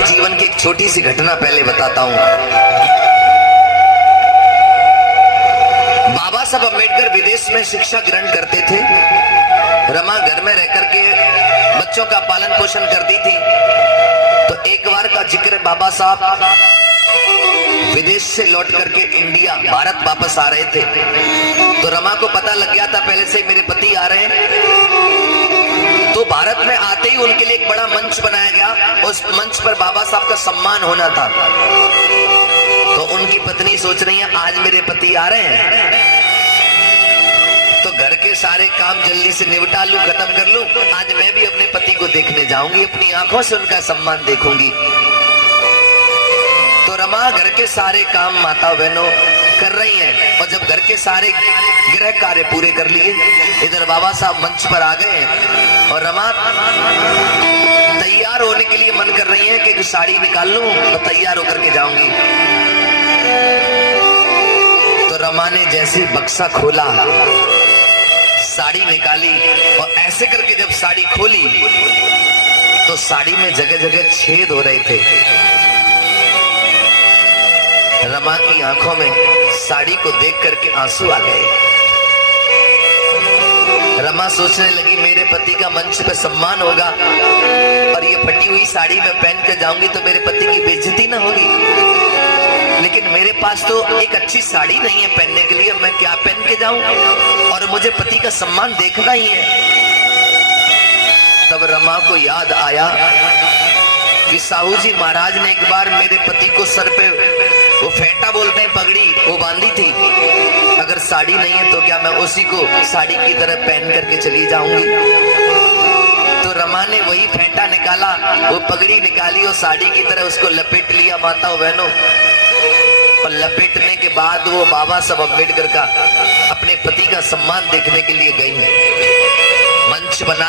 के जीवन की एक छोटी सी घटना पहले बताता हूँ। बाबा साहब अम्बेडकर विदेश में शिक्षा ग्रहण करते थे। रमा घर में रह करके बच्चों का पालन पोषण करती थी। तो एक बार का जिक्र, बाबा साहब विदेश से लौट करके इंडिया भारत वापस आ रहे थे। तो रमा को पता लग गया था पहले से मेरे पति आ रहे हैं। तो भारत में आते ही उनके लिए एक बड़ा मंच बनाया गया। उस मंच पर बाबा साहब का सम्मान होना था। तो उनकी पत्नी सोच रही है आज मेरे पति आ रहे हैं तो घर के सारे काम जल्दी से निपटा लूं, खत्म कर लूं। आज मैं भी अपने पति को देखने जाऊंगी, अपनी आंखों से उनका सम्मान देखूंगी। तो रमा घर के सारे काम माता बहनों कर रही हैं। और जब घर के सारे गृह कार्य पूरे कर लिए, इधर बाबा साहब मंच पर आ गए और रमा तैयार होने के लिए मन कर रही है कि साड़ी निकाल लूं तो तैयार होकर के जाऊंगी। तो रमा ने जैसे बक्सा खोला, साड़ी निकाली और ऐसे करके जब साड़ी खोली तो साड़ी में जगह जगह छेद हो रहे थे। रमा की आंखों में साड़ी को देख करके आंसू आ गए। रमा सोचने लगी मेरे पति का मंच पे सम्मान होगा और ये फटी हुई साड़ी में पहन कर जाऊंगी तो मेरे पति की बेइज्जती ना होगी। लेकिन मेरे पास तो एक अच्छी साड़ी नहीं है पहनने के लिए, मैं क्या पहन के जाऊं? और मुझे पति का सम्मान देखना ही है। तब रमा को याद आया कि साहू जी महाराज ने एक बार मेरे पति को सर पे वो फेंटा बोलते हैं पगड़ी, वो बांधी थी। अगर साड़ी नहीं है तो क्या मैं उसी को साड़ी की तरह पहन करके चली जाऊंगी? तो रमा ने वही फेंटा निकाला, वो पगड़ी निकाली और साड़ी की तरह उसको लपेट लिया माताओं बहनों। और लपेटने के बाद वो बाबा साहब अम्बेडकर का अपने पति का सम्मान देखने के लिए गई है। मंच बना